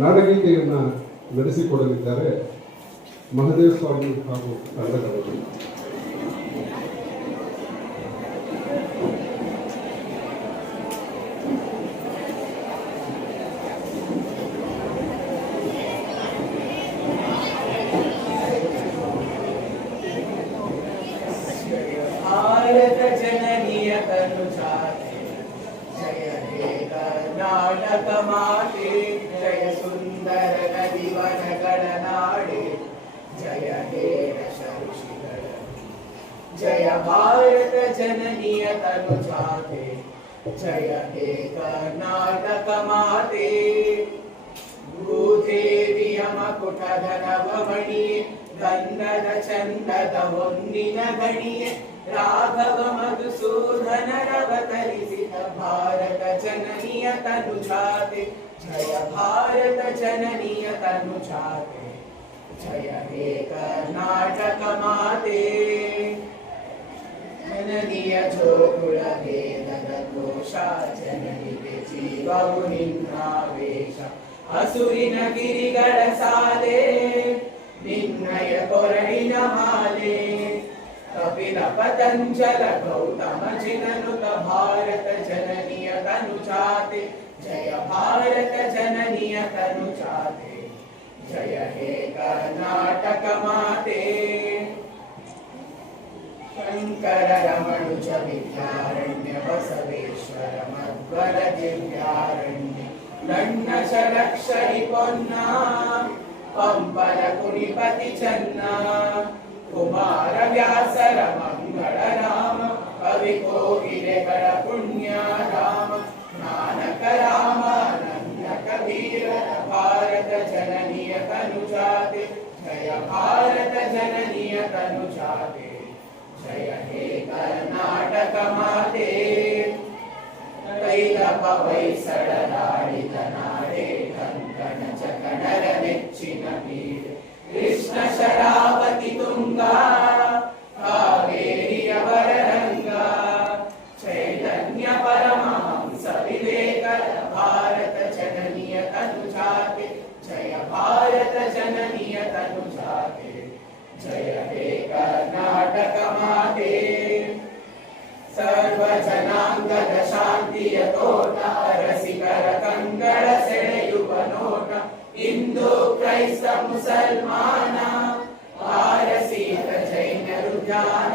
ನಾಡಗೀತೆಯನ್ನು ನಡೆಸಿಕೊಡಲಿದ್ದಾರೆ ಮಹದೇವ ಸ್ವಾಮಿ ಹಾಗೂ ತಂಡದವರು. कर्नाटक माते जय सुंदर नदीवनगण नाडे जय हे ऋषिगण जय भारत जननीय तनुजाते जय हे कर्नाटक माते भूदेविय मकुटधनवमणिये गन्धद चन्दद ಹೊನ್ನಿನ ಗಣಿಯೇ राघव मधुसूदन रवतरिसित भारत जननीय तनुजाते जय भारत जननीय तनुजाते जय हे कर्नाटक माते जननीय जोगुळ वेदದ ಘೋಷ ಜನನಿಗೆ ಜೀವವು ನಿನ್ನಾವೇಶ ಹಸುರಿನ ಗಿರಿಗಳ ಸಾಲೆ ನಿನ್ನಯ ಕೊರಳಿನ ಮಾಲೆ कपिल पतंजल गौतम जिननुत भारत जननीय तनुजाते जय भारत जननीय तनुजाते जय हे कर्नाटक माते शंकर रमणुज विद्यारण्य बसवेश्वर मध्वर दिव्यारण्य नन्न षडक्षरि पोन्ना पंपन कुनिपति चन्ना कुमार व्यासर मंगल राम कवि कोकिलेकर पुण्य राम नानक राम अनन्य कबीर भारत जननीय तनुजाते जय भारत जननीय तनुजाते जय हे कर्नाटक माते कैलप वैसळदाडिद नाडे कंकण चकणर ನೆಚ್ಚಿನ ಬೀಡೆ कृष्ण शरावती तुंगा कावेरी वररंगा चैतन्य परमहंस विवेकर भारत जननीय तनुजाते जय भारत जननीय तनुजाते जय हे कर्नाटक माते सर्व जनांगद शांतिय तोಟ रसिकर कंगळ ಸೆಳೆಯುವ ನೋಟ हिंदू क्राइस्त मुसलमान पारसीक जैन ध्यान